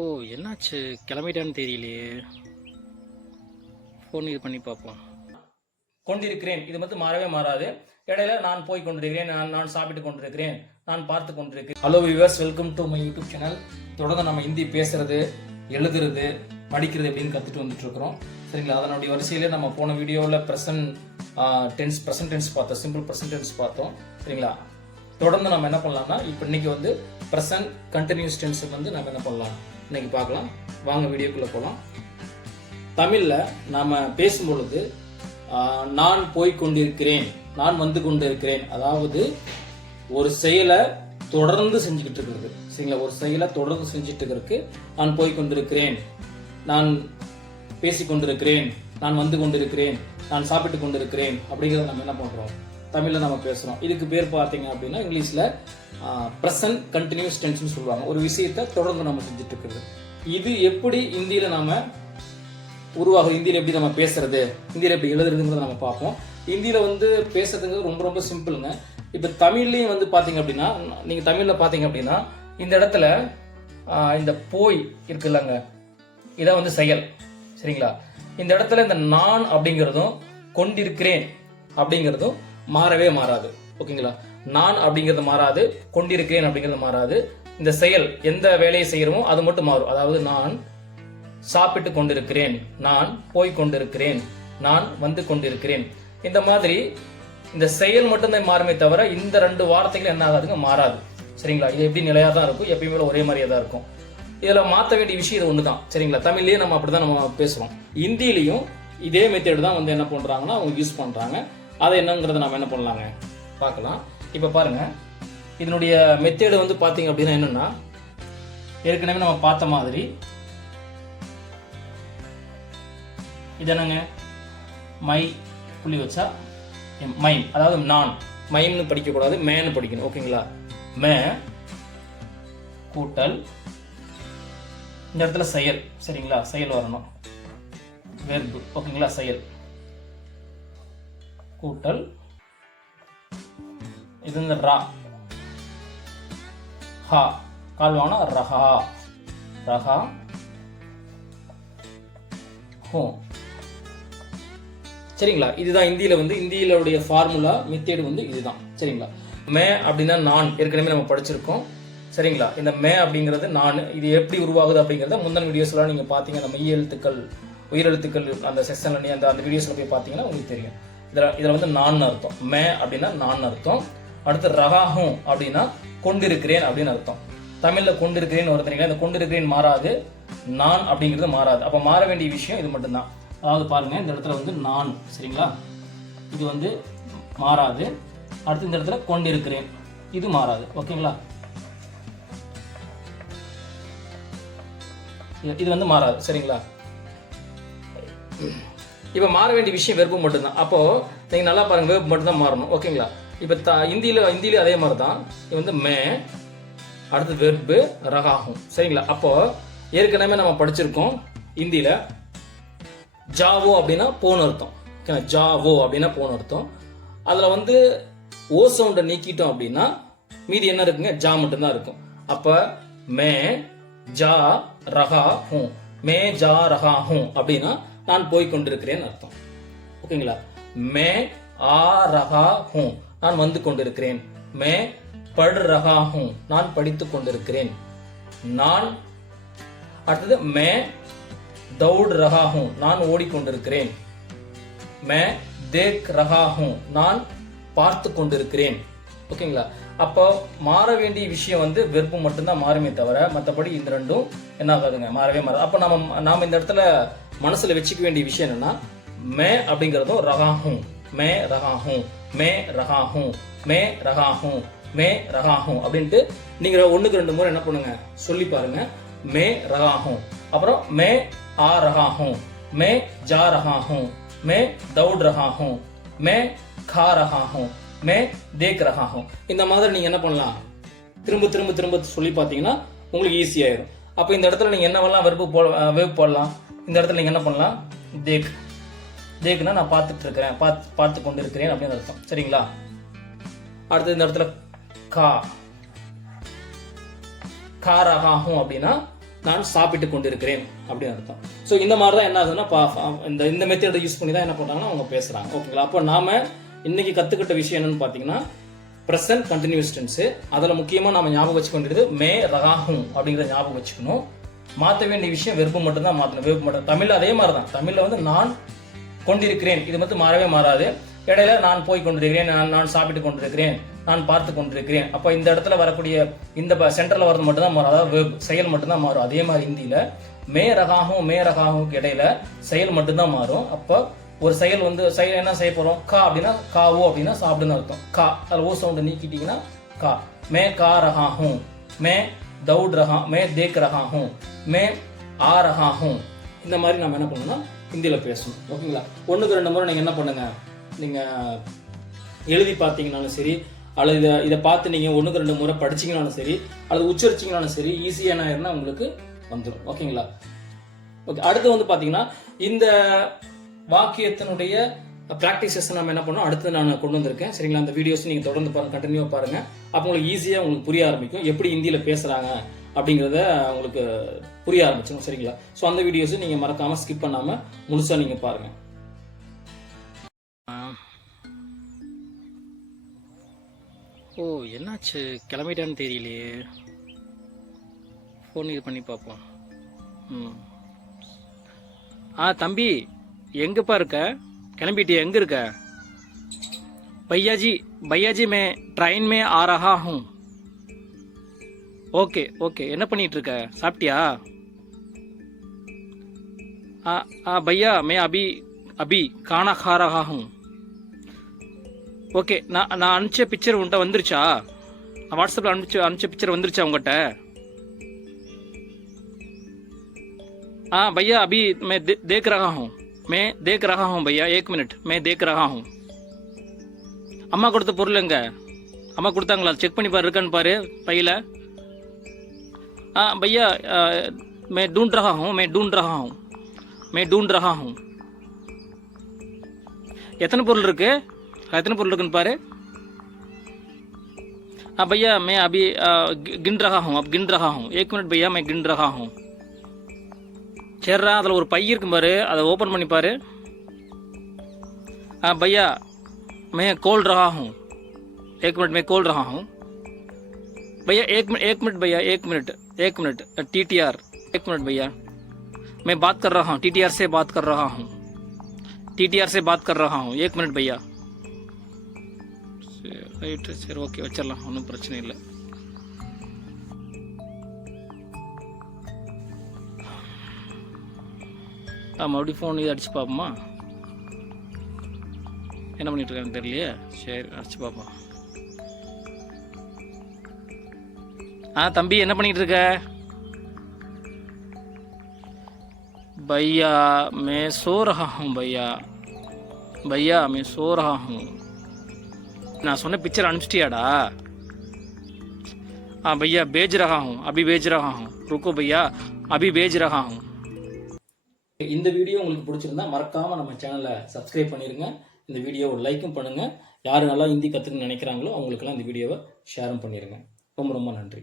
ஓ, என்னாச்சு? கிளம்பிட்டான்னு தெரியலையே. ஃபோன் இது பண்ணி பார்ப்போம். கொண்டிருக்கிறேன் இது வந்து மாறவே மாறாது. இடையில நான் போய் கொண்டிருக்கிறேன், நான் சாப்பிட்டு கொண்டிருக்கிறேன், நான் பார்த்து கொண்டிருக்கிறேன். Hello viewers, welcome to my YouTube channel. தொடர்ந்து நம்ம ஹிந்தி பேசுறது, எழுதுறது, படிக்கிறது எப்படின்னு கற்றுட்டு வந்துட்டு இருக்கிறோம். சரிங்களா? அதனுடைய வரிசையிலே நம்ம போன வீடியோவில் ப்ரெசன்ட் டென்ஸ் பார்த்தோம், சிம்பிள் ப்ரெசன்ட் டென்ஸ் பார்த்தோம். சரிங்களா? தொடர்ந்து நம்ம என்ன பண்ணலாம்னா, இப்போ இன்னைக்கு வந்து ப்ரெசன்ட் கண்டினியூஸ் டென்ஸுக்கு வந்து நம்ம என்ன பண்ணலாம் இன்னைக்கு பார்க்கலாம். வாங்க வீடியோக்குள்ளே போகலாம். தமிழில் நாம் பேசும்பொழுது நான் போய் கொண்டிருக்கிறேன், நான் வந்து கொண்டிருக்கிறேன், அதாவது ஒரு செயலை தொடர்ந்து செஞ்சுக்கிட்டு இருக்கிறது. சரிங்களா? ஒரு செயலை தொடர்ந்து செஞ்சுட்டு இருக்கிறதுக்கு நான் போய் கொண்டிருக்கிறேன், நான் பேசி கொண்டிருக்கிறேன், நான் வந்து கொண்டிருக்கிறேன், நான் சாப்பிட்டு கொண்டிருக்கிறேன் அப்படிங்கிறத நம்ம என்ன பண்ணுறோம், தமிழில் நம்ம பேசுகிறோம். இதுக்கு பேர் பார்த்தீங்க அப்படின்னா இங்கிலீஷில் ப்ரெசன்ட் கண்டினியூஸ் டென்ஸ்னு சொல்லுவாங்க. ஒரு விஷயத்தை தொடர்ந்து நம்ம செஞ்சுட்டு இருக்கிறது. இது எப்படி இந்தியில் நாம உருவாகும், இந்தியில் எப்படி நம்ம பேசுறது, இந்தியில் எப்படி எழுதுறதுங்கிறத நம்ம பார்ப்போம். இந்தியில் வந்து பேசுறதுங்கிறது ரொம்ப ரொம்ப சிம்பிளுங்க. இப்போ தமிழ்லையும் வந்து பார்த்தீங்க அப்படின்னா, நீங்கள் தமிழில் பார்த்தீங்க அப்படின்னா இந்த இடத்துல இந்த போய் இருக்குல்லங்க, இதான் வந்து செயல். சரிங்களா? இந்த இடத்துல இந்த நான் அப்படிங்கிறதும் கொண்டிருக்கிறேன் அப்படிங்கிறதும் மாறவே மாறாது. ஓகேங்களா? நான் அப்படிங்கிறது மாறாது, கொண்டிருக்கிறேன் அப்படிங்கிறது மாறாது. இந்த செயல் எந்த வேலையை செய்யறோமோ அது மட்டும் மாறும். அதாவது நான் சாப்பிட்டு கொண்டிருக்கிறேன், நான் போய் கொண்டிருக்கிறேன், நான் வந்து கொண்டிருக்கிறேன். இந்த மாதிரி இந்த செயல் மட்டும்தான் மாறுமே தவிர இந்த ரெண்டு வார்த்தைகள் என்ன ஆகாதுங்க, மாறாது. சரிங்களா? இது எப்படி நிலையா தான் இருக்கும், எப்பயுமே ஒரே மாதிரியே தான் இருக்கும். இதுல மாற்ற வேண்டிய விஷயம் இது ஒண்ணுதான். சரிங்களா? தமிழ்லயே நம்ம அப்படிதான் நம்ம பேசுறோம். இந்தியிலையும் இதே மெத்தேடு தான் வந்து என்ன பண்றாங்கன்னா அவங்க யூஸ் பண்றாங்க. அதை என்னங்கிறத நம்ம என்ன பண்ணலாங்க பார்க்கலாம். இப்ப பாருங்க, இதனுடைய மெத்தேடு வந்து பாத்தீங்க அப்படின்னா என்னன்னா, ஏற்கனவே நம்ம பார்த்த மாதிரி இது என்னங்க, மை புள்ளி வச்சா மைம், அதாவது நான். மைம்னு படிக்கக்கூடாது, மேன்னு படிக்கணும். ஓகேங்களா? மே கூட்டல் இந்த இடத்துல செயல். சரிங்களா? செயல் வரணும், வெர்பு. ஓகேங்களா? செயல் கூட்டல் இது இந்த ரா, ஹா, கால்வானா ரஹா, ரஹா ஹோ. சரிங்களா? இதுதான் இந்தியில வந்து இந்தியிலுடைய ஃபார்முலா மெத்தேடு வந்து இதுதான். சரிங்களா? மே அப்படின்னா நான், ஏற்கனவே நம்ம படிச்சிருக்கோம். சரிங்களா? இந்த மே அப்படிங்கிறது நான். இது எப்படி உருவாகுது அப்படிங்கிறத முந்தின வீடியோஸ்லாம் நீங்க பாத்தீங்க, அந்த மெய் எழுத்துக்கள் உயிரெழுத்துக்கள் அந்த செக்ஷன்ல நீ அந்த வீடியோஸ்ல போய் பாத்தீங்கன்னா உங்களுக்கு தெரியும். இதுல வந்து நான் அர்த்தம். மே அப்படின்னா நான் அர்த்தம். அடுத்து ரகாஹும் அப்படின்னா கொண்டிருக்கிறேன் அப்படின்னு அர்த்தம். தமிழ்ல கொண்டிருக்கிறேன் ஒருத்தரீங்க, இந்த கொண்டிருக்கிறேன் மாறாது, நான் அப்படிங்கிறது மாறாது. அப்ப மாற வேண்டிய விஷயம் இது மட்டும்தான். அதாவது பாருங்க, இந்த இடத்துல வந்து நான். சரிங்களா? இது வந்து மாறாது. அடுத்து இந்த இடத்துல கொண்டிருக்கிறேன், இது மாறாது. ஓகேங்களா? இது வந்து மாறாது. சரிங்களா? இப்ப மாற வேண்டிய விஷயம் வெர்பு மட்டும்தான். அப்போ நீங்க நல்லா பாருங்க, வெர்பு மட்டும் தான் மாறணும். ஓகேங்களா? இப்ப இந்தியில அதே மாதிரி தான். இது வந்து மே, அடுத்து வெர்பு ரகாகும். சரிங்களா? அப்போ ஏற்கனவே நம்ம படிச்சிருக்கோம் இந்தியில ஜாவோ அப்படின்னா போன அர்த்தம். ஜாவோ அப்படின்னா போன அர்த்தம். அதுல வந்து ஓ சவுண்டை நீக்கிட்டோம் அப்படின்னா மீதி என்ன இருக்குங்க, ஜா மட்டும் தான் இருக்கும். அப்ப மே ஜா ரஹா who, May Jha Raha who அப்படின்னா நான் போய் கொண்டிருக்கிறேன் அர்த்தம். ஓகேங்களா? மே ஆ ரஹா ஹூ, நான் வந்து கொண்டிருக்கிறேன். மே பட் ரஹா ஹூ, நான் படித்துக் கொண்டிருக்கிறேன். நான் அடுத்தது மே தௌட் ரஹா ஹூ, நான் ஓடிக்கொண்டிருக்கிறேன். மே தேக் ரஹா ஹூ, நான் பார்த்து கொண்டிருக்கிறேன். ஓகேங்களா? அப்போ மாற வேண்டிய விஷயம் வந்து வெறுப்பு மட்டும்தான் மாறுமே தவிர மற்றபடி இந்த ரெண்டும் என்ன ஆகாதுங்க, மாறவே மாறாது. அப்போ நாம இந்த இடத்துல மனசுல வச்சுக்க வேண்டிய விஷயம் என்னன்னா, மே அப்படிங்கிறதும் ரகாஹும், மே ரகாஹும், மே ரகாஹும், மே ரகாஹும், மே ரகாஹும் அப்படின்ட்டு நீங்க ஒண்ணுக்கு ரெண்டு முறை என்ன பண்ணுங்க, சொல்லி பாருங்க. மே ரகாஹும், அப்புறம் மே ஆ ரகாஹும், மே ஜா ரகாஹும், மே தௌட் ரகாஹும், மே खा रहा हूं, मैं देख रहा हूं. இந்த மாதிரி நீங்க என்ன பண்ணலாம், திரும்ப திரும்ப திரும்ப சொல்லி பார்த்தீங்கன்னா உங்களுக்கு ஈஸி ஆயிடும். அப்போ இந்த இடத்துல நீங்க என்னவெல்லாம் வெர்பு போடலாம். இந்த இடத்துல நீங்க என்ன பண்ணலாம், தேக். தேக்னா நான் பார்த்துட்டு இருக்கிறேன், பார்த்து கொண்டு இருக்கிறேன் அப்படின்னு அர்த்தம். சரிங்களா? அடுத்து இந்த இடத்துல கா, खा रहा हूं அப்படின்னா நான் சாப்பிட்டு கொண்டிருக்கிறேன் அப்படின்னு அர்த்தம். ஸோ இந்த மாதிரி தான் என்ன ஆகுதுன்னா இந்த மெத்தடை யூஸ் பண்ணி தான் என்ன பண்றாங்கன்னா அவங்க பேசுறாங்க. ஓகேங்களா? அப்போ நாம இன்னைக்கு கத்துக்கிட்ட விஷயம் என்னன்னு பாத்தீங்கன்னா பிரசன்ட் கண்டினியூஸ் டென்ஸ். அதுல முக்கியமா நாம ஞாபகம் வச்சுக்க வேண்டியது மே ரகாஹும் அப்படிங்கிற ஞாபகம் வச்சுக்கணும். மாற்ற வேண்டிய விஷயம் வெறுப்பு மட்டும் தான் மாற்றணும். வெறுப்பு மட்டும். தமிழ்ல அதே மாதிரி தான். தமிழ்ல வந்து நான் கொண்டிருக்கிறேன் இது மட்டும் மாறவே மாறாது. இடையில நான் போய் கொண்டிருக்கிறேன், நான் சாப்பிட்டு கொண்டிருக்கிறேன், நான் பார்த்து கொண்டிருக்கிறேன். அப்போ இந்த இடத்துல வரக்கூடிய இந்த சென்டர்ல வரது மட்டும் தான் மாறும். அதாவது செயல் மட்டும் தான் மாறும். அதே மாதிரி ஹிந்தியில மே ரகாகும் இடையில செயல் மட்டும் தான் மாறும். அப்போ ஒரு செயல் வந்து செயல் என்ன செய்ய போறோம்? கா அப்படின்னா காவோ அப்படின்னா சாப்பிடுன்னு அர்த்தம். கா அதில் ஓ சவுண்ட் நீக்கிட்டீங்கன்னா கா. மே கா ரகாஹும், மே தௌட் ரஹா, மே தேக் ரகாஹும், மே ஆ ரகாஹும். இந்த மாதிரி நம்ம என்ன பண்ணணும்னா ஹிந்தியில பேசணும். ஓகேங்களா? 1-2 முறை நீங்க என்ன பண்ணுங்க, நீங்க எழுதி பார்த்தீங்கன்னாலும் சரி, அல்லது இதை பார்த்து நீங்க 1-2 முறை படிச்சீங்கனாலும் சரி, அல்லது உச்சரிச்சீங்கனாலும் சரி, ஈஸியான ஆயிருந்தா உங்களுக்கு வந்துடும். ஓகேங்களா? ஓகே. அடுத்து வந்து பாத்தீங்கன்னா இந்த வாக்கியத்தினுடைய பிராக்டிசஸ் நம்ம என்ன பண்ணோம் அடுத்து நான் கொண்டு வந்திருக்கேன். சரிங்களா? அந்த வீடியோஸ் நீங்க தொடர்ந்து பாருங்க, கண்டினியூவா பாருங்க. அப்போ உங்களுக்கு ஈஸியா உங்களுக்கு புரிய ஆரம்பிக்கும் எப்படி ஹிந்தியில பேசுறாங்க அப்படிங்கிறத உங்களுக்கு புரிய ஆரம்பிச்சிடும். சரிங்களா? ஸோ அந்த வீடியோஸ் நீங்க மறக்காம ஸ்கிப் பண்ணாம முழுசா நீங்க பாருங்க. ஓ என்னாச்சு கிளம்பிட்டான்னு தெரியலையே. ஃபோன் இது பண்ணி பார்ப்போம். தம்பி எங்கப்பா இருக்க? கிளம்பிட்டியா? எங்க இருக்க? भैया जी मैं ट्रेन में आ रहा हूँ. Okay okay. என்ன பண்ணிட்டு இருக்க? சாப்பிட்டியா? भैया मैं अभी खाना खा रहा हूँ. ஓகே. நான் அனுப்பிச்ச பிக்சர் உன்கிட்ட வந்துருச்சா? வாட்ஸ்அப்பில் அனுப்பிச்ச பிக்சர் வந்துருச்சா உங்கள்கிட்ட? भैया अभी मैं देख रहा हूँ भैया, 1 मिनट मैं देख रहा हूँ. அம்மா கொடுத்த பொருள் எங்க? அம்மா கொடுத்தாங்களா? செக் பண்ணி பாரு, இருக்கான்னு பாரு பையில. भैया मैं ढूंढ रहा हूँ. எத்தனை பொருள் இருக்குன்னு பாரு. भैया मैं अभी गिन रहा हूँ. 1 मिनट भैया मैं गिन रहा हूँ. சரிடா, அதில் ஒரு பை இருக்கும் பாரு, அதை ஓப்பன் பண்ணி பாரு. भैया मैं खोल रहा हूँ. 1 मिनट मैं खोल रहा हूँ. भैया 1 मिनट भैया 1 मिनट TTR 1 मिनट भैया मैं बात कर रहा हूँ. TTR से बात कर रहा हूँ. 1 मिनट भैया. சரி ஓகே வச்சிடலாம், ஒன்றும் பிரச்சனை இல்லை. மறுபடியும் ஃபோன் இது அடிச்சு பார்ப்போமா? என்ன பண்ணிட்டு இருக்கான்னு தெரியலையே. சரி அடிச்சு பார்ப்போம். தம்பி என்ன பண்ணிட்டு இருக்க? भैया मैं सो रहा हूँ. भैया मैं सो रहा हूँ. நான் சொன்ன பிக்சர் அனுப்பிச்சிட்டியாடா? भैया भेज रहा हूँ, अभी भेज रहा हूँ. रुको भैया अभी भेज रहा हूँ. இந்த வீடியோ உங்களுக்கு பிடிச்சிருந்தா மறக்காம நம்ம சேனலை சப்ஸ்கிரைப் பண்ணிருங்க. இந்த வீடியோவை லைக்கும் பண்ணுங்க. யாரு நல்லா ஹிந்தி கற்றுக்கணும்னு நினைக்கிறாங்களோ அவங்களுக்கெல்லாம் இந்த வீடியோவை ஷேரும் பண்ணிடுங்க. ரொம்ப ரொம்ப நன்றி.